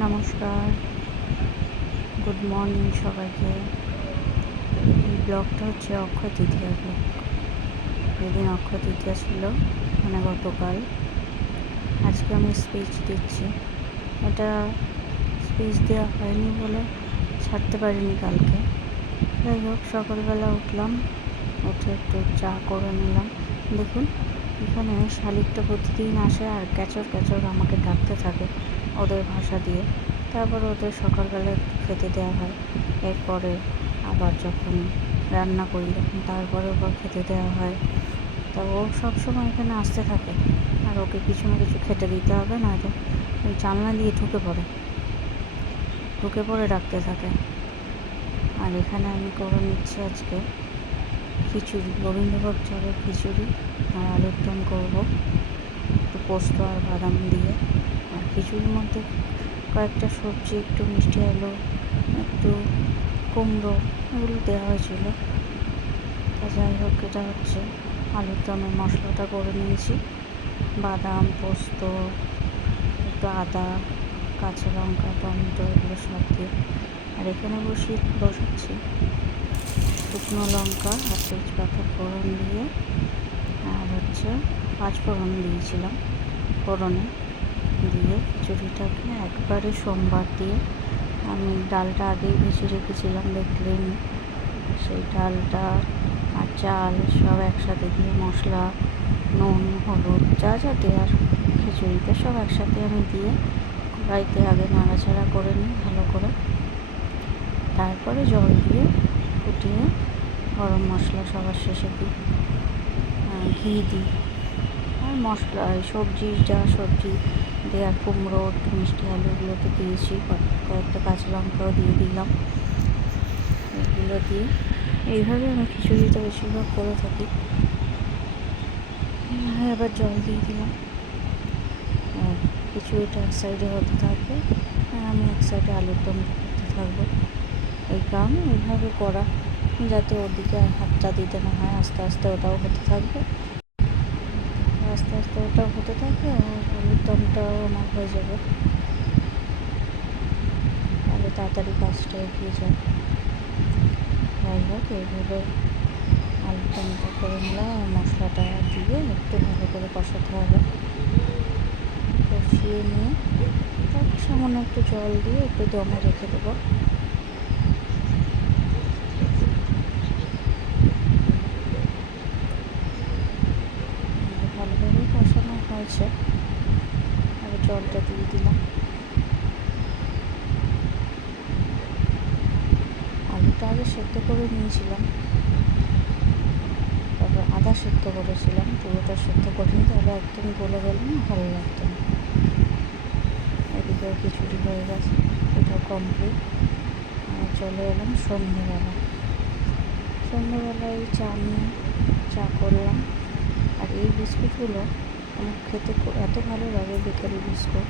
নমস্কার। Good morning সবাইকে। এই ব্লগটা হচ্ছে অক্ষয় তৃতীয়া ব্লগ। যেদিন অক্ষয় তৃতীয়া ছিল মানে গতকাল। আজকে আমি স্পিচ দিচ্ছি। এটা স্পিচ দেওয়া হয়নি বলে ছাড়তে পারিনি কালকে। যাই হোক, সকালবেলা উঠলাম, উঠে একটু চা করে নিলাম। দেখুন, এখানে শালিকটা প্রতিদিন আসে আর ক্যাচর ক্যাচর আমাকে ডাকতে থাকে। ওদের ভাষা দিয়ে। তারপর ওদের সকালবেলা খেতে দেওয়া হয়। এরপরে আবার যখন রান্না করি, তখন তারপরে ওবার খেতে দেওয়া হয়। তা ও সবসময় এখানে আসতে থাকে। আর ওকে কিছু না কিছু খেতে দিতে হবে না তো ওই জানলা দিয়ে ঢুকে পড়ে। ঢুকে পড়ে ডাকতে থাকে। আর এখানে আমি করে নিচ্ছি আজকে খিচুড়ি। গোবিন্দভোগ চালের খিচুড়ি আর আলুর দম করব। একটু পোস্ত আর বাদাম দিয়ে। খিচুড়ির মধ্যে কয়েকটা সবজি, একটু মিষ্টি আলু, একটু কুমড়ো, এগুলো দেওয়া হয়েছিল। তা যাই হোক, এটা হচ্ছে আলুর দমের মশলাটা করে নিয়েছি। বাদাম, পোস্ত, একটু আদা, কাঁচা লঙ্কা, টমেটো, এগুলো সব দিয়ে। আর এখানে বসিয়ে বসাচ্ছি শুকনো লঙ্কা আর তেজপাতা ফোড়ন দিয়ে। আর হচ্ছে পাঁচ ফোড়ন দিয়েছিলাম ফোড়নে। দিয়ে খিচুড়িটাকে একবারে সোমবার দিয়ে আমি ডালটা আগেই ভেজে রেখেছিলাম দেখলেন সেই ডালটা আর চাল সব একসাথে দিয়ে মশলা, নুন, হলুদ, যা যা দেওয়ার খিচুড়িতে সব একসাথে আমি দিয়ে কড়াইতে আগে নাড়াচাড়া করে নিই ভালো করে। তারপরে জল দিয়ে ফুটিয়ে গরম মশলা সবার শেষে দিই। ঘি দিই। মশলা, সবজি, যা সবজি দেওয়ার কুমড়ো মিষ্টি আলু এগুলো তো দিয়েছি কয়েকটা কাঁচা লঙ্কাও দিয়ে দিলাম এগুলো দিয়ে। এইভাবে আমি খিচুড়িটা বেশিরভাগ করে থাকি। এবার জল দিয়ে দিলাম। খিচুড়িটা এক সাইডে হতে থাকবে আর আমি এক সাইডে আলুর দম করতে থাকব। এই কারণে এইভাবে করা, যাতে ওদিকে হাতটা দিতে না হয়, আস্তে আস্তে ওটাও হতে থাকবে। আস্তে আস্তে ওটা হতে থাকে আলুর দমটাও আমার হয়ে যাবে। তাহলে তাড়াতাড়ি কাজটা এগিয়ে যায় যাই হোক, এইভাবে আলুর দমটা করে নিলাম মশলাটা দিয়ে একটু ভালো করে কষাতে হবে। কষিয়ে নিয়ে তারপর সামান্য একটু জল দিয়ে একটু দমে রেখে দেবো। হয়েছে। আর জলটা দিয়ে দিলাম। আলুটা আগে সেদ্ধ করে নিয়েছিলাম। তারপর আদা সেদ্ধ করেছিলাম। পুরোটা সেদ্ধ করিনি, তাহলে একদম গলে গেলে না, ভালো লাগতো না। এদিকে খিচুড়ি হয়ে গেছে, এটা কমপ্লিট চলে এলাম সন্ধ্যেবেলা। সন্ধ্যেবেলায় নিয়ে চা করলাম। আর এই বিস্কুটগুলো আমার খেতে এত ভালো লাগে বেকারি বিস্কুট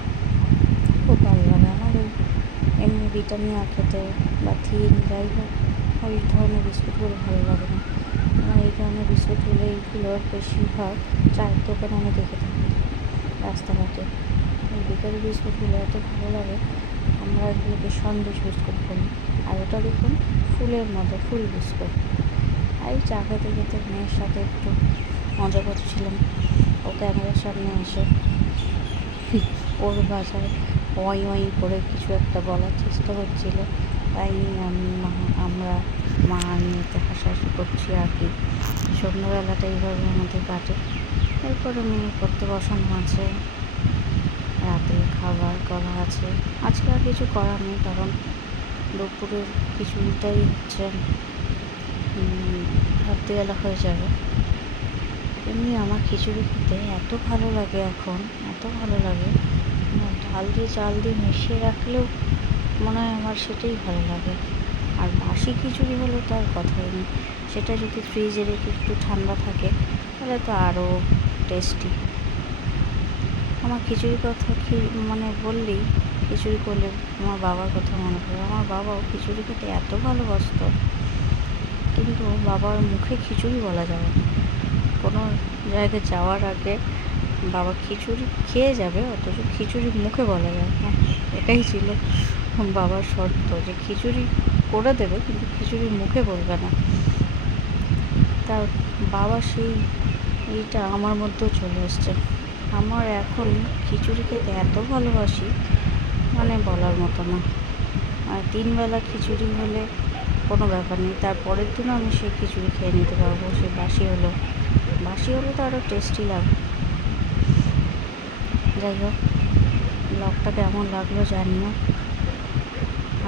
খুব ভালো লাগে আমার ওই এমনি ব্রিটানিয়া খেতে বা থিন যাই হোক, ওই ধরনের বিস্কুটগুলো ভালো লাগে না। আমার এই ধরনের বিস্কুটগুলো এইগুলোর বেশিরভাগ চায়ের দোকানে আমি দেখে থাকি রাস্তাঘাটে। বেকারি বিস্কুটগুলো এত ভালো লাগে, আমরা এগুলোকে সন্দেশ বিস্কুট বলি। আর ওটা দেখুন ফুলের মতো, ফুল বিস্কুট। আর এই চা খেতে খেতে মেয়ের সাথে একটু মজা করছিলাম। ও ক্যামেরার সামনে এসে ওর ভাষায় ওয়াই ওয়াই করে কিছু একটা বলার চেষ্টা করছিল তাই আমি মা, আমরা মা মেয়েতে হাসাহাসি করছি আর কি। সন্ধ্যাবেলাটা এইভাবে আমাদের কাটে। এরপরে মেয়ে পড়তে বসানো আছে। রাতে খাবার করা আছে। আজকে আর কিছু করার নেই, কারণ দুপুরের কিছুটাই হচ্ছে রাত্রিবেলা হয়ে যাবে। এমনি আমার খিচুড়ি খেতে এত ভালো লাগে এখন, এত ভালো লাগে। ডাল দিয়ে চাল দিয়ে মিশিয়ে রাখলেও মনে হয় আমার সেটাই ভালো লাগে। আর বাসি খিচুড়ি হলে তো আর কথাই নেই। সেটা যদি ফ্রিজে রেখে একটু ঠান্ডা থাকে, তাহলে তো আরও টেস্টি আমার খিচুড়ির কথা মানে বললেই খিচুড়ি করলে আমার বাবার কথা মনে পড়ে। আমার বাবাও খিচুড়ি খেতে এত ভালোবাসত। কিন্তু বাবার মুখে খিচুড়ি বলা যাবে না। কোনো জায়গায় যাওয়ার আগে বাবা খিচুড়ি খেয়ে যাবে, অথচ খিচুড়ি মুখে বলা যায় না। এটাই ছিল বাবার শর্ত যে খিচুড়ি করে দেবে, কিন্তু খিচুড়ি মুখে বলবে না। তা বাবা সেই এইটা আমার মধ্যেও চলে এসছে। আমার এখন খিচুড়ি খেতে এত ভালোবাসি মানে বলার মতো না। আর তিনবেলা খিচুড়ি হলে কোনো ব্যাপার নেই তারপরের দিনও আমি সেই খিচুড়ি খেয়ে নিতে পারব, সে বাসি হলো। বাসি হলে তো আরও টেস্টি লাগে। যাই হোক ব্লগটা কেমন লাগল জানিও।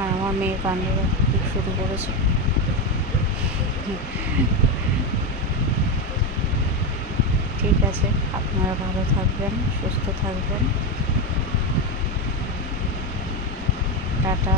আর আমার মেয়ে কান্না শুরু করেছে। ঠিক আছে, আপনারা ভালো থাকবেন, সুস্থ থাকবেন। টাটা।